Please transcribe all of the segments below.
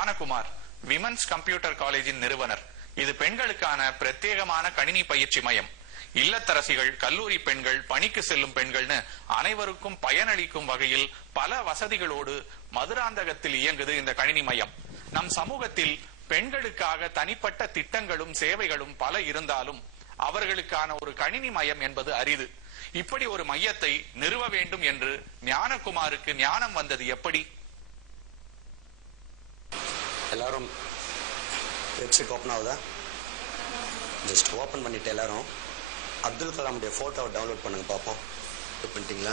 Gnanakumar women's computer காலேஜின் நிறுவனர். இது பெண்களுக்கான பிரத்யேகமான கணினி பயிற்சி மையம். இல்லத்தரசிகள், கல்லூரி பெண்கள், பணிக்கு செல்லும் பெண்கள்னு அனைவருக்கும் பயனளிக்கும் வகையில் பல வசதிகளோடு மதுராந்தகத்தில் இயங்குது இந்த கணினி மையம். நம் சமூகத்தில் பெண்களுக்காக தனிப்பட்ட திட்டங்களும் சேவைகளும் பல இருந்தாலும் அவர்களுக்கான ஒரு கணினி மையம் என்பது அரிது. இப்படி ஒரு மையத்தை நிறுவ வேண்டும் என்று ஞானகுமாருக்கு ஞானம் வந்தது எப்படி? எல்லாரும் வெப்சைட் ஓப்பன் ஆகுதா? ஜஸ்ட் ஓப்பன் பண்ணிட்டு எல்லாரும் அப்துல் கலாமுடைய போட்டோவை டவுன்லோட் பண்ணுங்க பார்ப்போம். பண்ணிட்டீங்களா?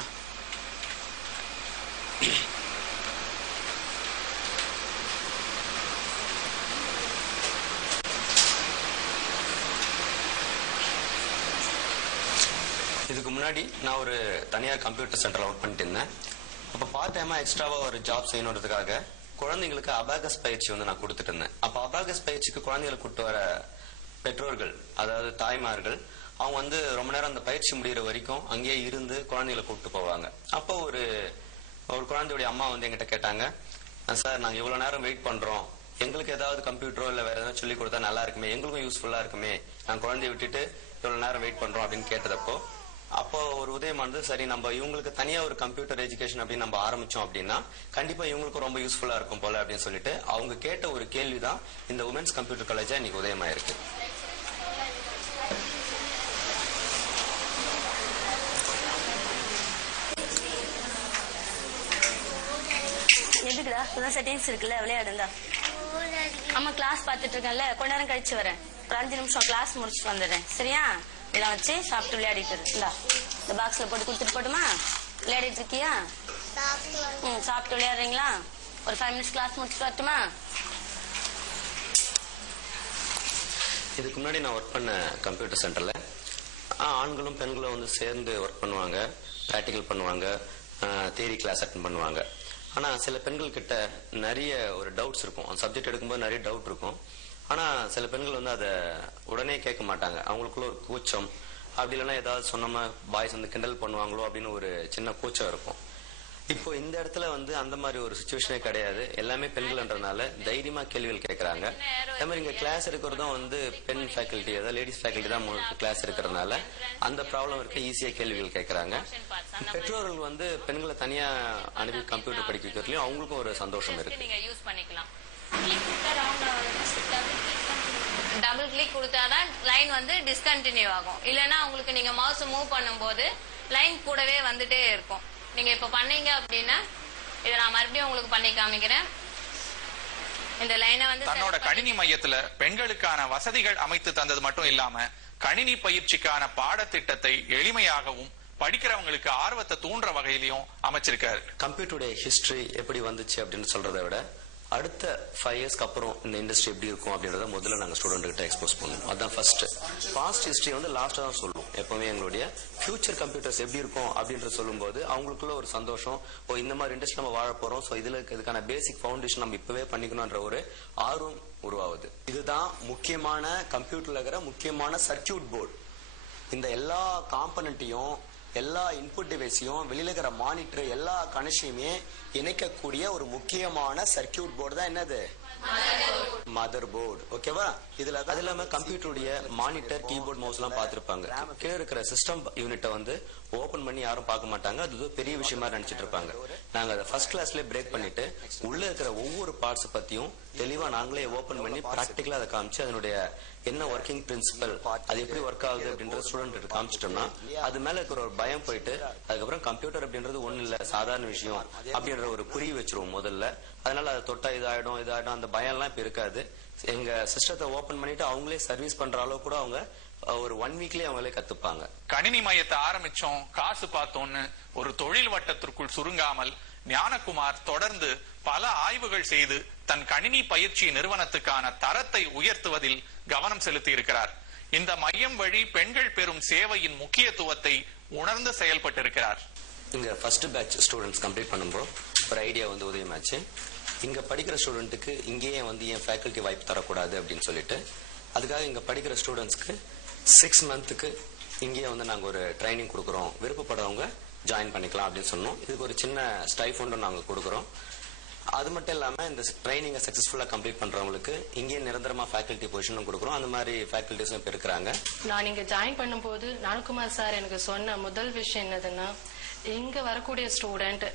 இதுக்கு முன்னாடி நான் ஒரு தனியார் கம்ப்யூட்டர் சென்டர்ல ஒர்க் பண்ணிட்டு இருந்தேன். அப்ப பார்ட் டைமா எக்ஸ்ட்ராவா ஒரு ஜாப் செய்யணுன்றதுக்காக குழந்தைங்களுக்கு அபாகஸ் பயிற்சி நான் கொடுத்துட்டு இருந்தேன். அப்ப அபாகஸ் பயிற்சிக்கு குழந்தைகளை கூட்டு வர பெற்றோர்கள், அதாவது தாய்மார்கள், அவங்க ரொம்ப நேரம் அந்த பயிற்சி முடிகிற வரைக்கும் அங்கேயே இருந்து குழந்தைகளை கூப்பிட்டு போவாங்க. அப்போ ஒரு குழந்தையுடைய அம்மா எங்கிட்ட கேட்டாங்க, சார் நாங்க இவ்வளவு நேரம் வெயிட் பண்றோம், எங்களுக்கு ஏதாவது கம்ப்யூட்டரோ இல்ல வேற ஏதாவது சொல்லி கொடுத்தா நல்லா இருக்குமே, எங்களுக்கும் யூஸ்ஃபுல்லா இருக்குமே, நாங்க குழந்தைய விட்டுட்டு இவ்வளவு நேரம் வெயிட் பண்றோம் அப்படின்னு கேட்டதப்போ அப்போ ஒரு உதயமானது, சரி நம்ம இவங்களுக்கு தனியா ஒரு கம்ப்யூட்டர் எஜுகேஷன் அப்படின்னு நம்ம ஆரம்பிச்சோம் அப்படின்னா கண்டிப்பா இவங்களுக்கும் ரொம்ப யூஸ்ஃபுல்லா இருக்கும் போல அப்படின்னு சொல்லிட்டு அவங்க கேட்ட ஒரு கேள்விதான் இந்த உமன்ஸ் கம்ப்யூட்டர் காலேஜா இன்னைக்கு உதயமாயிருக்கு. எதுக்குடா? செட்டிங்ஸ் இருக்குல்ல, விளையாடுந்தா. அம்மா கிளாஸ் பாத்துட்டு இருக்கேன்ல, கொஞ்ச நேரம் கழிச்சு வரேன். ஒரு 5 நிமிஷம் கிளாஸ் முடிச்சுட்டு வந்துடுறேன். சரியா? இதெல்லாம் வச்சு சாப்பிட்டு விளையாடிட்டு இருந்தா இந்த பாக்ஸ்ல போட்டு கொடுத்துட்டு போட்டுமா? விளையாடிட்டு இருக்கியா? சாப்பிட்டு விளையாடுறீங்களா? ஒரு 5 மினிட்ஸ் கிளாஸ் முடிச்சுட்டு வரட்டுமா? இதுக்கு முன்னாடி நான் ஒர்க் பண்ண கம்ப்யூட்டர் சென்டர்ல ஆண்களும் பெண்களும் சேர்ந்து ஒர்க் பண்ணுவாங்க, பிராக்டிகல் பண்ணுவாங்க, தியரி கிளாஸ் அட்டெண்ட் பண்ணுவாங்க. ஆனா சில பெண்கள் கிட்ட நிறைய ஒரு டவுட்ஸ் இருக்கும். அந்த சப்ஜெக்ட் எடுக்கும்போது நிறைய டவுட் இருக்கும். ஆனா சில பெண்கள் அதை உடனே கேட்க மாட்டாங்க. அவங்களுக்குள்ள ஒரு கூச்சம், அப்படி இல்லைன்னா ஏதாவது சொன்னோமா பாய்ஸ் கிண்டல் பண்ணுவாங்களோ அப்படின்னு ஒரு சின்ன கூச்சம் இருக்கும். இப்போ இந்த இடத்துல அந்த மாதிரி ஒரு சிச்சுவேஷனே கிடையாது. எல்லாமே பெண்கள்ன்றதுனால தைரியமா கேள்விகள் கேட்கறாங்க. அதே மாதிரி இங்க கிளாஸ் இருக்கிறதும் பெண் ஃபேக்கல்டி, அதாவது லேடிஸ் ஃபேக்கல்டி தான் கிளாஸ் இருக்கிறதுனால அந்த ப்ராப்ளம் இருக்க ஈஸியா கேள்விகள் கேட்கறாங்க. பெற்றோர்கள் பெண்களை தனியா அனுப்பி கம்ப்யூட்டர் படிக்க வைக்கிறதுலயும் அவங்களுக்கும் ஒரு சந்தோஷம் இருக்கு. டபுள் கிளிக் கொடுத்தாதான் லைன் டிஸ்கண்டினியூ ஆகும். இல்லன்னா உங்களுக்கு நீங்க மவுஸ் மூவ் பண்ணும் போது லைன் கூடவே வந்துட்டே இருக்கும். நீங்க இப்ப பண்ணீங்க அப்படின்னா இதை நான் மறுபடியும் உங்களுக்கு பண்ணி காமிக்கிறேன். இந்த லைனை தன்னோட கணினி மையத்துல பெண்களுக்கான வசதிகள் அமைத்து தந்தது மட்டும் இல்லாம கணினி பயிற்சிக்கான பாடத்திட்டத்தை எளிமையாகவும் படிக்கிறவங்களுக்கு ஆர்வத்தை தூண்டுற வகையிலையும் அமைச்சிருக்காரு. கம்ப்யூட்டருடைய ஹிஸ்டரி எப்படி வந்துச்சு அப்படின்னு சொல்றதை விட அடுத்த 5 இயர்ஸ்க்கு அப்புறம் இந்த இண்டஸ்ட்ரி எப்படி இருக்கும் அப்படின்றத முதல்ல நாங்க ஸ்டூடெண்ட் கிட்ட எக்ஸ்போஸ் பண்ணுவோம். அதான் ஃபர்ஸ்ட். பாஸ்ட் ஹிஸ்டரி லாஸ்டா தான் சொல்லுவோம். எப்பவுமே எங்களுடைய ஃபியூச்சர் கம்ப்யூட்டர்ஸ் எப்படி இருக்கும் அப்படின்ற சொல்லும் போது அவங்களுக்குள்ள ஒரு சந்தோஷம், இந்த மாதிரி இண்டஸ்ட்ரி நம்ம வாழ போறோம், சோ இதுக்கான பேசிக் ஃபவுண்டேஷன் நம்ம இப்பவே பண்ணிக்கணும்ன்ற ஒரு ஆர்வம் உருவாகுது. இதுதான் முக்கியமான கம்ப்யூட்டர்ல இருக்கிற முக்கியமான சர்க்கியூட் போர்டு. இந்த எல்லா காம்பனண்ட்டையும், எல்லா இன்புட் டிவைஸையும், வெளியில இருக்கிற மானிட்டர், எல்லா கனெக்ஷனையுமே இணைக்கக்கூடிய ஒரு முக்கியமான சர்க்கியூட் போர்டு தான் என்னது? Mother board. ஓகேவா? இதுல அது இல்லாம கம்ப்யூட்டருடைய மானிட்டர், கீபோர்ட், மவுஸ் எல்லாம் பாத்துருப்பாங்க. கீழே இருக்கிற சிஸ்டம் யூனிட்டை ஓபன் பண்ணி யாரும் பார்க்க மாட்டாங்க. அது பெரிய விஷயமா நினைச்சிட்டு இருப்பாங்க. நாங்க அதை ஃபர்ஸ்ட் கிளாஸ்ல பிரேக் பண்ணிட்டு உள்ள இருக்கிற ஒவ்வொரு பார்ட்ஸ் பத்தியும் தெளிவா நாங்களே ஓபன் பண்ணி பிராக்டிகலா அதை காமிச்சு அதனுடைய என்ன ஒர்க்கிங் பிரின்சிபல், அது எப்படி ஒர்க் ஆகுது அப்படின்ற ஸ்டூடெண்ட் காமிச்சிட்டோம்னா அது மேல இருக்கிற ஒரு பயம் போயிட்டு அதுக்கப்புறம் கம்ப்யூட்டர் அப்படின்றது ஒண்ணு இல்ல, சாதாரண விஷயம் அப்படின்ற ஒரு புரிய வச்சிருவோம் முதல்ல. அதனால அதை தொட்டா இதாயிடும் அந்த பயம் எல்லாம் இப்ப இருக்காது. எங்க சிஸ்டத்தை ஓபன் பண்ணிட்டு அவங்களே சர்வீஸ் பண்ற அளவு கூட அவங்க ஒரு 1 வீக்லயே அவங்களே கத்துப்பாங்க. கணினி மையத்தை ஆரம்பிச்சோம், காசு பார்த்தோன்னு ஒரு தொழில் வட்டத்திற்குள் சுருங்காமல் ஞானகுமார் தொடர்ந்து பல ஆய்வுகள் செய்து தன் கணினி பயிற்சி நிறுவனத்துக்கான தரத்தை உயர்த்துவதில் கவனம் செலுத்தி இருக்கிறார். இந்த மையம் வழி பெண்கள் பெறும் சேவையின் முக்கியத்துவத்தை உணர்ந்து செயல்பட்டிருக்கிறார். இங்க ஃபர்ஸ்ட் பேட்ச் ஸ்டூடெண்ட்ஸ் கம்ப்ளீட் பண்ணும்போது ஒரு ஐடியா உதயமாச்சு. இங்க படிக்கிற ஸ்டூடெண்ட்டுக்கு இங்கேயே என் ஃபேக்கல்டி வாய்ப்பு தரக்கூடாது அப்படின்னு சொல்லிட்டு அதுக்காக இங்க படிக்கிற ஸ்டூடெண்ட்ஸ்க்கு 6 மந்த்துக்கு இங்கேயே நாங்க ஒரு ட்ரைனிங் கொடுக்குறோம், விருப்பப்படுறவங்க ஜாயின் பண்ணிக்கலாம் அப்படின்னு சொன்னோம். இதுக்கு ஒரு சின்ன ஸ்டைஃபண்டும் நாங்க கொடுக்குறோம். அது மட்டும் இல்லாம இந்த ட்ரைனிங்கை சக்சஸ்ஃபுல்லா கம்ப்ளீட் பண்றவங்களுக்கு இங்கே நிரந்தரமா ஃபேக்கல்டி பொசிஷனும் கொடுக்குறோம். அந்த மாதிரி ஃபேக்கல்டிஸும் இப்ப இருக்கிறாங்க. நான் இங்க ஜாயின் பண்ணும்போது ஞானகுமார் சார் எனக்கு சொன்ன முதல் விஷயம் என்னதுன்னா, இங்க வரக்கூடிய ஸ்டூடெண்ட்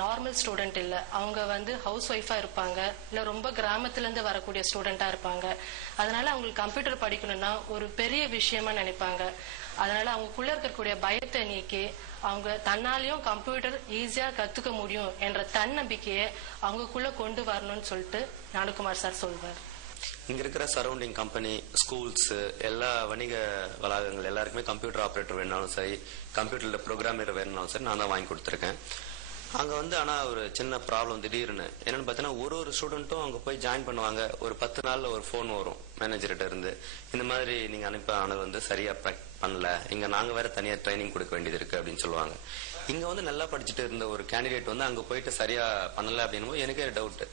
நார்மல் ஸ்டூடெண்ட் இல்ல, அவங்க வந்து ஹவுஸ் ஒய்ஃபா இருப்பாங்க, இல்ல ரொம்ப கிராமத்துல இருந்து வரக்கூடிய ஸ்டூடெண்டா இருப்பாங்க. அதனால அவங்களுக்கு கம்ப்யூட்டர் படிக்கணும்னா ஒரு பெரிய விஷயமா நினைப்பாங்க. அதனால அவங்களுக்குள்ள இருக்கக்கூடிய பயத்தை நீக்கி அவங்க தன்னாலையும் கம்ப்யூட்டர் ஈஸியா கத்துக்க முடியும் என்ற தன்னம்பிக்கையை அவங்களுக்குள்ள கொண்டு வரணும்னு சொல்லிட்டு ஞானகுமார் சார் சொல்வார். இங்க இருக்கிற சரௌண்டிங் கம்பெனி, ஸ்கூல்ஸ், எல்லா வணிக வளாகங்கள் எல்லாருக்குமே கம்ப்யூட்டர் ஆபரேட்டர் வேணாலும் சரி, கம்ப்யூட்டர்ல ப்ரோக்ராமர் வேணும்னாலும் சரி நான் தான் வாங்கி கொடுத்துருக்கேன். அங்க வந்து ஆனா ஒரு சின்ன ப்ராப்ளம் திடீர்னு என்னன்னு பாத்தீங்கன்னா, ஒரு ஸ்டூடெண்ட்டும் அங்க போய் ஜாயின் பண்ணுவாங்க. ஒரு 10 நாள்ல ஒரு போன் வரும் மேனேஜர்கிட்ட இருந்து, இந்த மாதிரி நீங்க அனுப்பினது வந்து சரியா பண்ணல, இங்க நாங்க வேற தனியா ட்ரைனிங் கொடுக்க வேண்டியது இருக்கு அப்படின்னு சொல்லுவாங்க. இங்க வந்து நல்லா படிச்சுட்டு இருந்த ஒரு கேண்டிடேட் வந்து அங்க போயிட்டு சரியா பண்ணல அப்படின்னு எனக்கே டவுட்.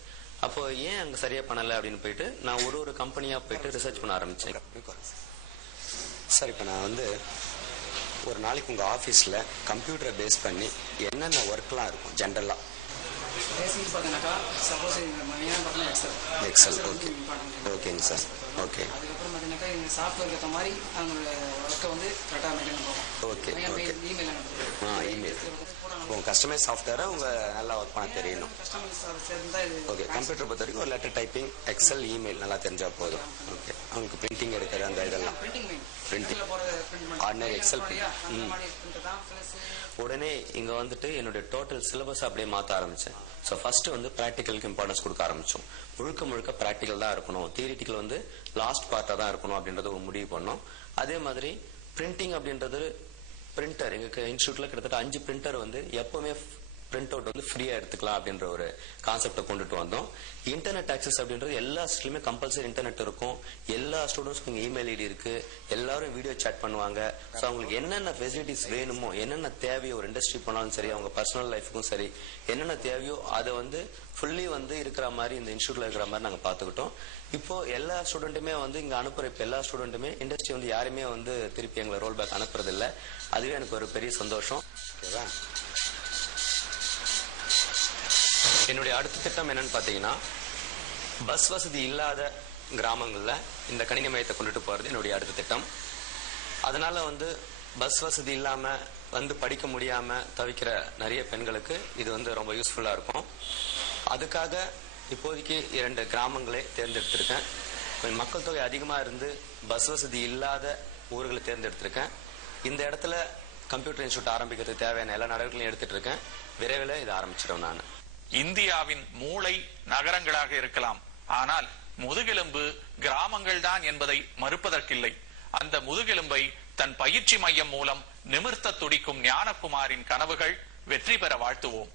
அப்போ ஏன் அங்க சரியா பண்ணல அப்படின்னு போயிட்டு நான் ஒரு கம்பெனியா போயிட்டு ரிசர்ச் பண்ண ஆரம்பிச்சேன். சார் இப்ப நான் வந்து ஒரு நாளைக்கு உங்க ஆபீஸ்ல கம்ப்யூட்டரை பேஸ் பண்ணி என்னென்ன ஒர்க்லாம் இருக்கும் ஜென்ரலா? பேசிக் பார்த்தீங்கன்னாக்கா சப்போஸ் மெயினாக பார்த்தீங்கன்னா எக்ஸல். ஓகே ஓகேங்க சார். ஓகே. அதுக்கப்புறம் பார்த்தீங்கன்னாக்கா இந்த சாஃப்ட்வேருக்கு ஏற்ற மாதிரி அவங்களோட ஒர்க்கை வந்து கரெக்டாக மெயின்டைன் பண்ணுவோம். Okay okay. இமெயில் அனுப்புவோம். இமெயில் உங்க கஸ்டமைஸ் சாஃப்ட்வேரை உங்க நல்லா ஒர்க் பண்ண தெரியணும். கஸ்டமர்ஸ் சேர்ந்தா இது ஓகே. கம்ப்யூட்டர் பொறுத்த வரைக்கும் ஒரு லெட்டர் டைப்பிங், எக்ஸல், இமெயில் நல்லா தெரிஞ்சா போதும். ஓகே. அவங்களுக்கு பிரிண்டிங் எடுக்கிற அந்த இதெல்லாம் பிரிண்டிங் மெயின் பிரிண்டிங் போகிறது ஆர்டினரி எக்ஸல். அந்த மாதிரி பிரிண்ட் தான் ப்ளஸ் உடனே இங்க வந்துட்டு என்னுடைய டோட்டல் சிலபஸ் அப்படியே மாத்த ஆரம்பிச்சேன். ஸோ ஃபர்ஸ்ட் வந்து ப்ராக்டிகலுக்கு இம்பார்ட்டன்ஸ் கொடுக்க ஆரம்பிச்சோம். முழுக்க ப்ராக்டிகல் தான் இருக்கணும், தியரிட்டிக்கல் வந்து லாஸ்ட் பார்ட்டா தான் இருக்கணும் அப்படின்றத ஒரு முடிவு பண்ணோம். அதே மாதிரி பிரிண்டிங் அப்படின்றது பிரிண்டர், எங்க இன்ஸ்டியூட்ல கிட்டத்தட்ட 5 பிரிண்டர் வந்து எப்பவுமே பிரிண்ட் அவுட் வந்து ஃப்ரீயா எடுத்துக்கலாம் அப்படின்ற ஒரு கான்செப்டை கொண்டுட்டு வந்தோம். இன்டர்நெட் ஆக்சஸ் அப்படின்றது எல்லா ஸ்கூல்லையுமே கம்பல்சரி இன்டர்நெட் இருக்கும். எல்லா ஸ்டூடெண்ட்ஸ்க்கும் இமெயில் ஐடி இருக்கு, எல்லாரும் வீடியோ சாட் பண்ணுவாங்க. ஸோ அவங்களுக்கு என்னென்ன ஃபெசிலிட்டிஸ் வேணுமோ, என்னென்ன தேவையோ, ஒரு இண்டஸ்ட்ரி போனாலும் சரி, அவங்க பர்சனல் லைஃபுக்கும் சரி, என்னென்ன தேவையோ அதை வந்து ஃபுல்லி வந்து இருக்கிற மாதிரி இந்த இன்ஸ்டியூட்ல இருக்கிற மாதிரி நாங்க பாத்துக்கிட்டோம். இப்போ எல்லா ஸ்டூடெண்ட்டுமே வந்து இங்க அனுப்புற இப்ப எல்லா ஸ்டூடெண்ட்டுமே இண்டஸ்ட்ரி வந்து யாருமே வந்து திருப்பி எங்களை ரோல் பேக் அனுப்புறது இல்லை. அதுவே எனக்கு ஒரு பெரிய சந்தோஷம். ஓகேவா? என்னுடைய அடுத்த திட்டம் என்னன்னு பாத்தீங்கன்னா, பஸ் வசதி இல்லாத கிராமங்கள்ல இந்த கணினி மையத்தை கொண்டுட்டு போறது என்னுடைய அடுத்த திட்டம். அதனால வந்து பஸ் வசதி இல்லாம வந்து படிக்க முடியாம தவிக்கிற நிறைய பெண்களுக்கு இது வந்து ரொம்ப யூஸ்ஃபுல்லா இருக்கும். அதுக்காக இப்போதைக்கு 2 கிராமங்களை தேர்ந்தெடுத்திருக்கேன். கொஞ்சம் மக்கள் தொகை அதிகமா இருந்து பஸ் வசதி இல்லாத ஊர்களை தேர்ந்தெடுத்திருக்கேன். இந்த இடத்துல கம்ப்யூட்டர் இன்ஸ்டியூட் ஆரம்பிக்கிறதுக்கு தேவையான எல்லா நடவடிக்கைகளையும் எடுத்துட்டு இருக்கேன். விரைவில் இதை ஆரம்பிச்சிடும். நான் இந்தியாவின் மூளை நகரங்களாக இருக்கலாம், ஆனால் முதுகெலும்பு கிராமங்கள் தான் என்பதை மறுப்பதற்கில்லை. அந்த முதுகெலும்பை தன் பயிற்சி மையம் மூலம் நிமிர்த்த துடிக்கும் ஞானகுமாரின் கனவுகள் வெற்றி பெற வாழ்த்துவோம்.